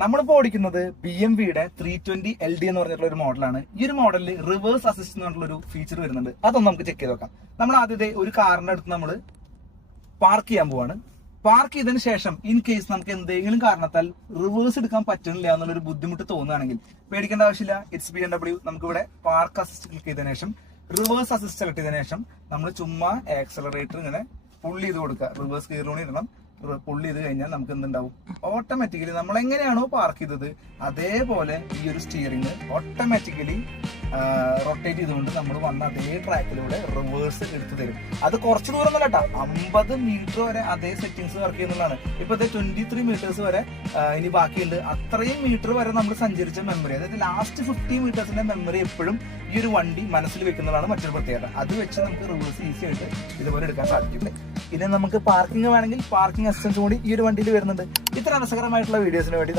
നമ്മളിപ്പോ ഓടിക്കുന്നത് BMW-യുടെ 320 LD എന്ന് പറഞ്ഞിട്ടുള്ള ഒരു മോഡലാണ്. ഈ ഒരു മോഡലിൽ റിവേഴ്സ് അസിസ്റ്റ് എന്ന് പറഞ്ഞിട്ടുള്ള ഒരു ഫീച്ചർ വരുന്നുണ്ട്. അതൊന്ന് നമുക്ക് ചെക്ക് ചെയ്ത് നോക്കാം. നമ്മൾ ആദ്യത്തെ ഒരു കാറിന്റെ അടുത്ത് നമ്മൾ പാർക്ക് ചെയ്യാൻ പോവാണ്. പാർക്ക് ചെയ്തതിനു ശേഷം ഇൻ കേസ് നമുക്ക് എന്തെങ്കിലും കാരണത്താൽ റിവേഴ്സ് എടുക്കാൻ പറ്റുന്നില്ല എന്നുള്ളൊരു ബുദ്ധിമുട്ട് തോന്നുകയാണെങ്കിൽ പേടിക്കേണ്ട ആവശ്യമില്ല. It's BMW. നമുക്കിവിടെ പാർക്ക് അസിസ്റ്റ് ക്ലിക്ക് ചെയ്തതിനു ശേഷം റിവേഴ്സ് അസിസ്റ്റ് സെലക്ട് ചെയ്തതിനു ശേഷം നമ്മൾ ചുമ്മാ ആക്സലറേറ്റർ ഇങ്ങനെ പുള്ള് ചെയ്ത് കൊടുക്കുക. റിവേഴ്സ് ഗിയറിലൂടെ ഇടണം. പുള്ള് ചെയ്ത് കഴിഞ്ഞാൽ നമുക്ക് എന്തുണ്ടാവും, ഓട്ടോമാറ്റിക്കലി നമ്മൾ എങ്ങനെയാണോ പാർക്ക് ചെയ്തത് അതേപോലെ ഈ ഒരു സ്റ്റിയറിംഗ് ഓട്ടോമാറ്റിക്കലി റൊട്ടേറ്റ് ചെയ്തുകൊണ്ട് നമ്മൾ വന്ന അതേ ട്രാക്കിലൂടെ റിവേഴ്സ് എടുത്തു തരും. അത് കുറച്ച് ദൂരം ഒന്നല്ല കേട്ടോ, 50 മീറ്റർ വരെ അതേ സെറ്റിംഗ്സ് വർക്ക് ചെയ്യുന്നതാണ്. ഇപ്പോഴത്തെ 23 മീറ്റേഴ്സ് വരെ ഇനി ബാക്കിയുണ്ട്. അത്രയും മീറ്റർ വരെ നമ്മൾ സഞ്ചരിച്ച മെമ്മറി, അതായത് ലാസ്റ്റ് 50 മീറ്റേഴ്സിന്റെ മെമ്മറി എപ്പോഴും ഈ ഒരു വണ്ടി മനസ്സിൽ വെക്കുന്നതാണ് മറ്റൊരു പ്രത്യേകത. അത് വെച്ച് നമുക്ക് റിവേഴ്സ് ഈസി ആയിട്ട് ഇതുപോലെ എടുക്കാൻ സാധിക്കും. ഇനി നമുക്ക് പാർക്കിംഗ് വേണമെങ്കിൽ പാർക്കിംഗ് അസിസ്റ്റൻസ് കൂടി ഈ ഒരു വണ്ടിയിൽ വരുന്നുണ്ട്. ഇത്ര രസകരമായിട്ടുള്ള വീഡിയോസിന് വേണ്ടി